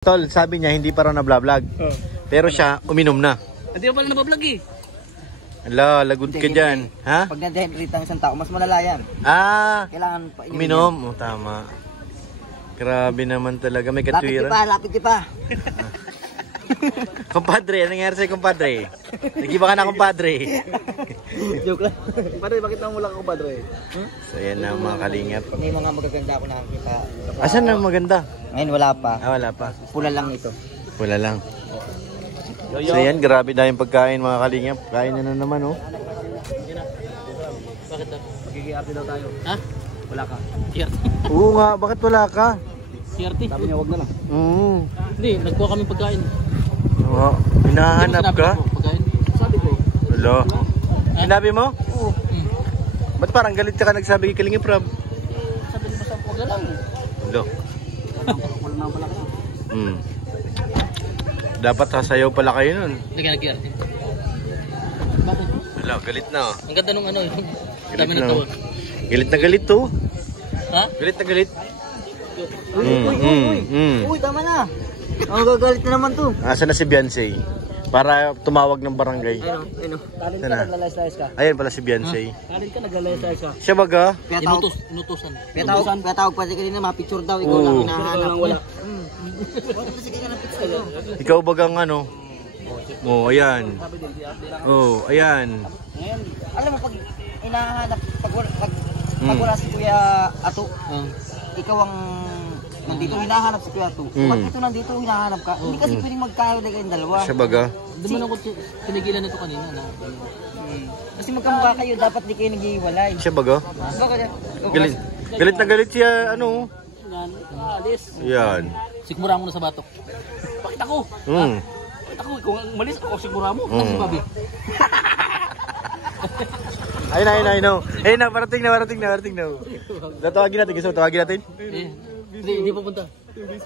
Tol, sabi niya hindi pa raw na-vlog. Pero siya, uminom na. Hindi pa pala na-vlog eh. Ala, lagod ka dyan. Ha? Pag na-dehydrate ang isang tao, mas malala yan. Ah, Kailangan pa uminom. Oh, tama. Grabe naman talaga. May Lapit katwiran. lapit di pa. Kumpadre, anong nangyari sa'yo, kumpadre? Nagiba ka na, kumpadre. Joke lang. Padre, bakit naman wala ka, kumpadre? So, yan na mga kalingap. May mga magaganda ako nakakita. Asan na maganda? Ngayon wala pa. Ah, wala pa. Pula lang ito. Wala lang. So, yan. Grabe na yung pagkain, mga kalingap. Kain na naman, oh. Bakit daw? Magiging-arte daw tayo. Ha? Wala ka. Certe. Oo nga, bakit wala ka? Certe. Sabi niya, wag na lang. Hindi, nagkuha kami pagkain. Oo. Hinahanap ka? Pagkain? Sabi ko. Wala. Sinabi mo? Oo. Ba't parang galit ka nagsabi kay Kalingap Rob? Sabi niya, basta wag na lang. Wala. Wala naman pala kayo. Dapat sasayaw pala kayo nun. Hindi ka nag-certe. Bakit? Wala, galit na. Ang ganda nung ano yung Galit dami na. ng tawag. Galit na galit to. Ha? Galit na galit. Uy, tama na. Ang gagalit na naman to. Asa na si Beyonce? Para tumawag ng barangay. Ayun. Talent Sana. ka, naglalayas ka. Ayan pala si Beyonce. Talent ka, naglalayas ka. Siya baga? Inutusan. Petawag pa siya kanina, ma-picture daw. Ikaw lang hinahanap. Wala. Ikaw bagang ano? Oh, ayan. Oh, ayan. Ngayon, alam mo, pag hinahanap, pag wala si Kuya Ato, ikaw ang nandito, hinahanap si Kuya Ato. Pag ito nandito, hinahanap ka. Hindi kasi pwedeng magkaroon na kayong dalawa. Siya baga? Hindi mo ako tinigilan nito kanina na. Kasi magkamukha kayo, dapat di kayo nag-iwalay. Siya baga? Galit. Galit na galit siya, ano? Alis. Yan. Sigmura mo na sa batok. Bakit ako? Bakit ako? Kung malis ako, sigmura mo. Tapos si Bobby. Ayun na. Eh na, parating na. Tawagin natin, gusto tawagin natin? Hindi pupunta.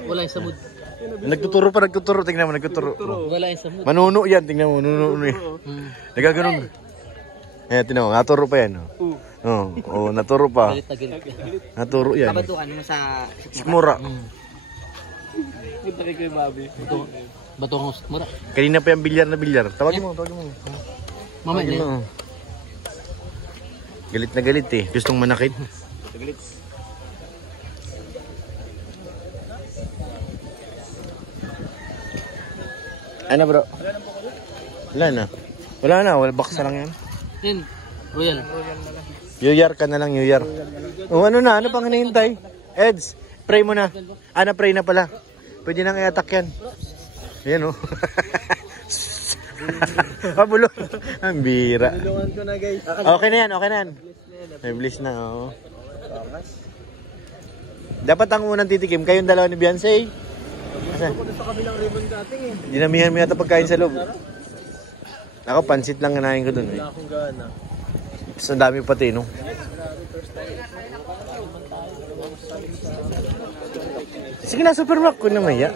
Wala yung sa mood. Nagtuturo. Tingnan mo, nagtuturo. Wala yung sa mood. Manuno yan, tingnan mo, nuno yan. Nagaganon. Eh, tingnan mo, naturo pa yan. Oo, naturo pa. Galit na galit. Naturo yan. Kabantukan mo sa Sikmura. Punta kay Kuya Bobby. Bato ko sigmura. Kanina pa yung bilyar na bilyar. Tawagin mo. Mamaya na yun. Galit na galit eh. Gustong manakit. Galit. Ano bro? Wala na. Wala baksa lang yan. Yun. Royal. New Year ka na lang, New Year. O ano na? Ano pang hinihintay? Eds, pray mo na. Pray na pala. Pwede nang i-attack yan. Ayan o. Pabulo. Ang bira. Okay na yan. May bliss na, oo. Dapat ang unang titikim, kayong dalawa ni Beyonce. Asan? Dinamihan mo yata pagkain sa loob. Ako, pansit lang ganahin ko dun. Wala akong gana. Mas ang dami pati, no? Sige na, supermarket ko na maya.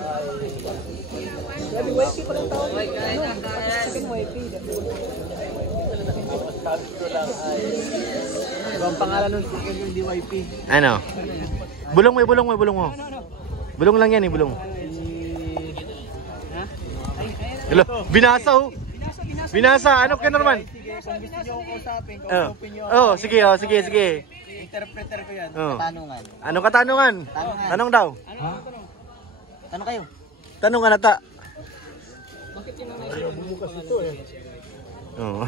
Ang pangalan ng chicken yung DYP. Ano? Bulong mo. Bulong lang yan bulong. Hello, binasa oh. Binasa, ano ka naman? Kung gusto nyo ako usapin, Sige. interpreter ko yan. Oh. Katanungan. Anong katanungan? Tanong daw. Tanong kayo. Tanong ka na ta. Bakit yung mga bumukas ito eh?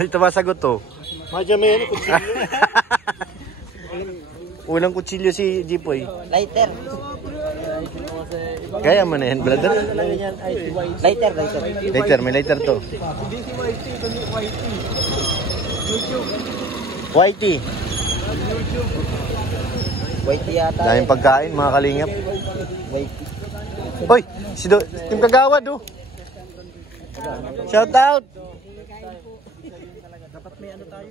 Ito ba sagot to? Madya may kutsilyo. Ulang kutsilyo si Jipoy. Lighter. Kaya mo na yan, brother. Lighter. May lighter to. Hindi si YT, ito ni YT. YouTube. Whitey. Whitey yata. Daming pagkain, mga kalingap. Whitey. Hoy, Team Kagawad oh. Shout out. Dapat may ano tayo.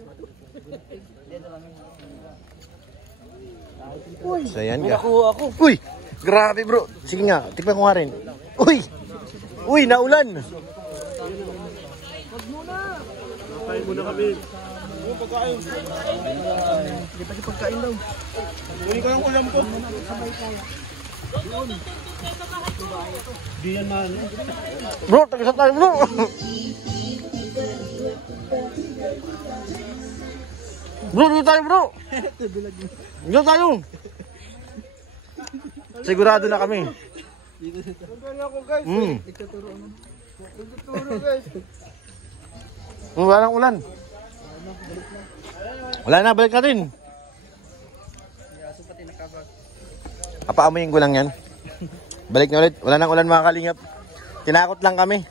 So yan ka. Ako. Uy, grabe bro. Sige nga, tikman ko nga rin. Uy, naulan. Kain muna kami. Pagkain. Hindi pa pagkain daw. Kunin ko yung ulam ko. Bro, tag-isa tayo bro. Bro, dito tayo bro. Dito tayo. Sigurado na kami. Wala nang ulan. Wala na, balik natin. Apaamoyin ko lang yan. Balik na ulit. Wala nang ulan mga kalingap. Tinakot lang kami.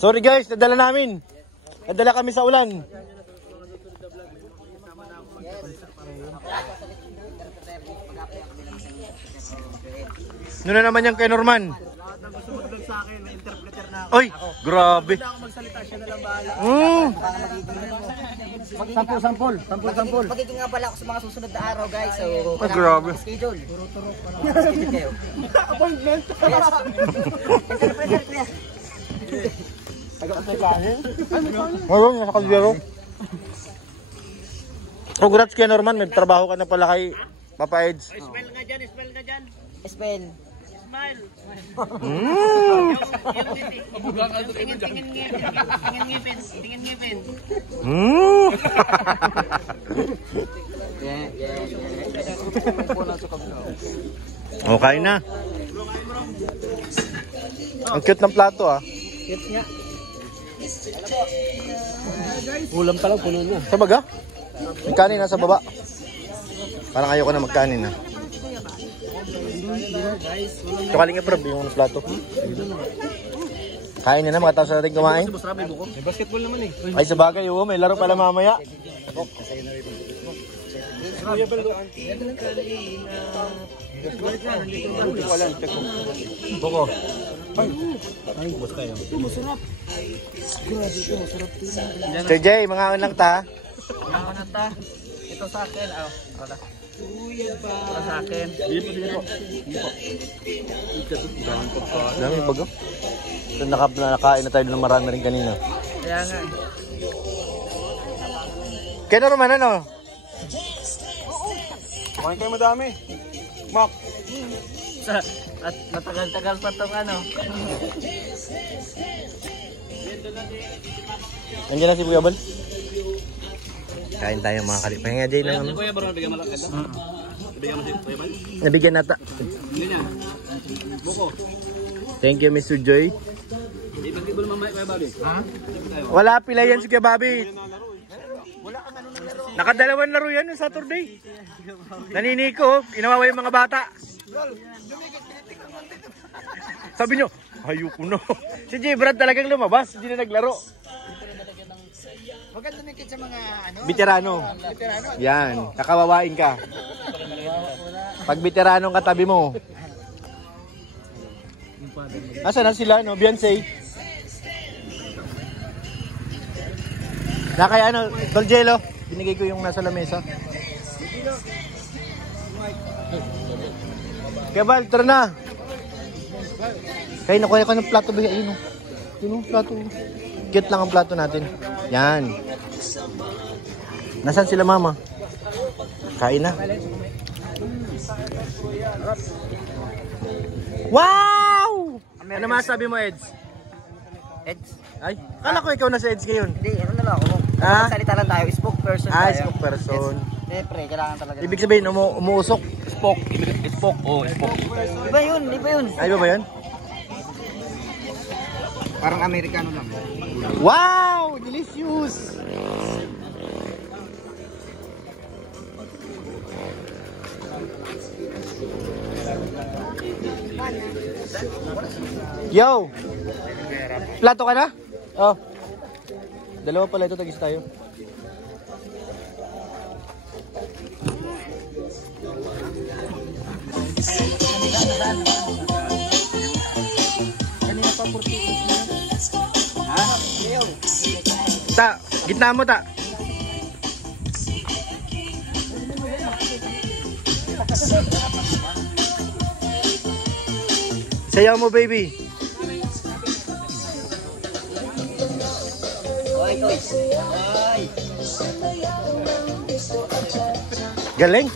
Sorry guys, nadala namin. Nadala kami sa ulan. Ano na naman yung kay Norman? Oy, grabe. Sampul. Magiging nga pala ako sa mga susunod na araw, guys. So, Grabe. schedule. Schedule kayo. Appointment. Yes. Ngayon, nasa Caldero. Congrats kay Norman, may trabaho ka na pala kay Papa Eds. Smile nga dyan, smile nga dyan. Spell. Smile. Tingin ngipin. Okay na. Ang cute ng plato ah. Cute nga. Ulam pa lang, puno niya. Sa baga? May kanin nasa baba. Parang ayoko na magkanin ah. Ito kaling iprob yung plato. Kain na mga tao sa ating kumain. May basketball naman eh. Ay sa bagay, oo, may laro pala mamaya. Boko. Sir Jay, mga unang ta. Ito sa akin. Wala. Para sa akin. Dami bago. Ito nakain na tayo ng marami rin kanina. Kaya nga. Kaya naman ano? Kumain kayo madami. Mak. At matagal-tagal pa itong ano. Andiyan na si Kuya Bal. Kain tayo mga kalip. Pahinga Jay ng ano. Kuya, bro, nabigyan mo lang kita. Nabigyan mo si Kuya Bal? Nabigyan nata. Hindi niya. Buko. Thank you Mr. Joy. Basketball mamaya, Kuya Bobby. Ha? Wala pila yan si Kuya Bobby. Nakadalawang laro yan yung Saturday. Naniniko, inawawa yung mga bata. Sabi nyo, ayoko na. Si J. Brad talagang lumabas, hindi na naglaro. Maganda mikit sa mga ano. Veterano. Yan, kakawawain ka. Pag veteranong katabi mo. Asa na sila, no? Beyonce. Na kaya ano, Dolgelo, binigay ko yung nasa lamesa. Kaya Val, tara na. Kaya nakuha ka ng plato ba? Ayun o. Yun o, plato. Cute lang ang plato natin. Yan. Nasaan sila mama? Kain na. Wow! Ano masabi mo, Eds? Eds? Ay, kala ko ikaw na sa Eds ngayon. Hindi, ano na lang ako. Ah? Salita lang tayo, spokesperson tayo. Spokesperson. Yes. Siyempre, kailangan talaga. Ibig sabihin, umuusok. Spoke. Spoke. Oh, spoke. Iba yun, iba yun. Ay, ba yun? Parang Amerikano lang. Wow! Delicious! Yo! Plato ka na? Oh. Dalawa pala ito, tagis tayo. Ta, gitna mo ta. Sayaw mo baby. Galing.